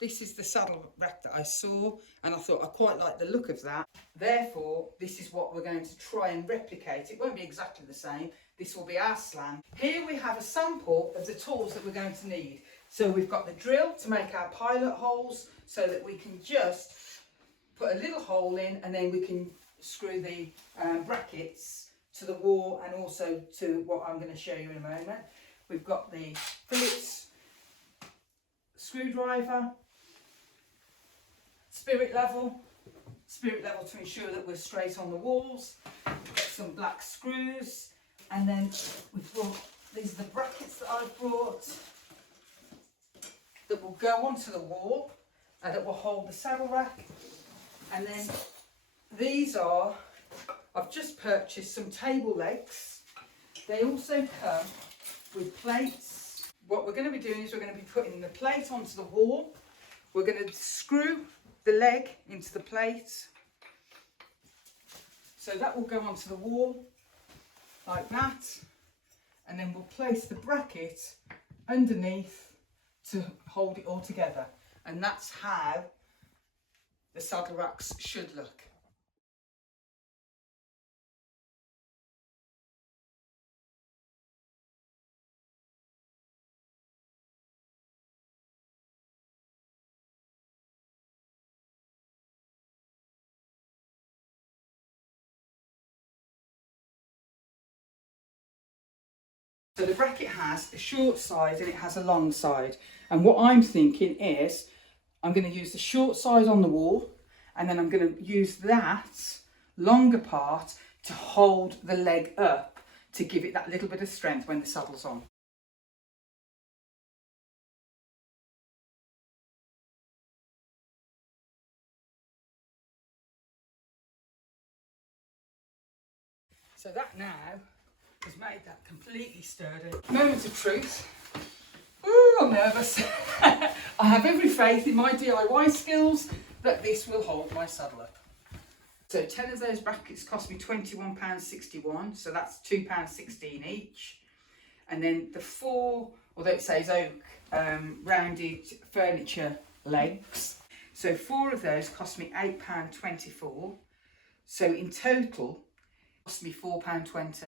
This is the saddle rack that I saw, and I thought I quite like the look of that. Therefore, this is what we're going to try and replicate. It won't be exactly the same. This will be our slam. Here we have a sample of the tools that we're going to need. So we've got the drill to make our pilot holes, so that we can just put a little hole in, and then we can screw the brackets to the wall, and also to what I'm going to show you in a moment. We've got the Phillips screwdriver, spirit level to ensure that we're straight on the walls. We've got some black screws, and then we've brought, these are the brackets that I've brought that will go onto the wall and that will hold the saddle rack. And then these are, I've just purchased some table legs. They also come with plates. What we're going to be doing is we're going to be putting the plate onto the wall. We're going to screw the leg into the plate. So that will go onto the wall like that. And then we'll place the bracket underneath to hold it all together. And that's how the saddle racks should look. So the bracket has a short side and it has a long side. And what I'm thinking is I'm going to use the short side on the wall, and then I'm going to use that longer part to hold the leg up to give it that little bit of strength when the saddle's on. So that now has made that completely sturdy. Moment of truth. Ooh, I'm nervous. I have every faith in my DIY skills that this will hold my saddle up. So 10 of those brackets cost me £21.61, so that's £2.16 each. And then the 4, although it says oak, rounded furniture legs. So 4 of those cost me £8.24. So in total, it cost me £4.20.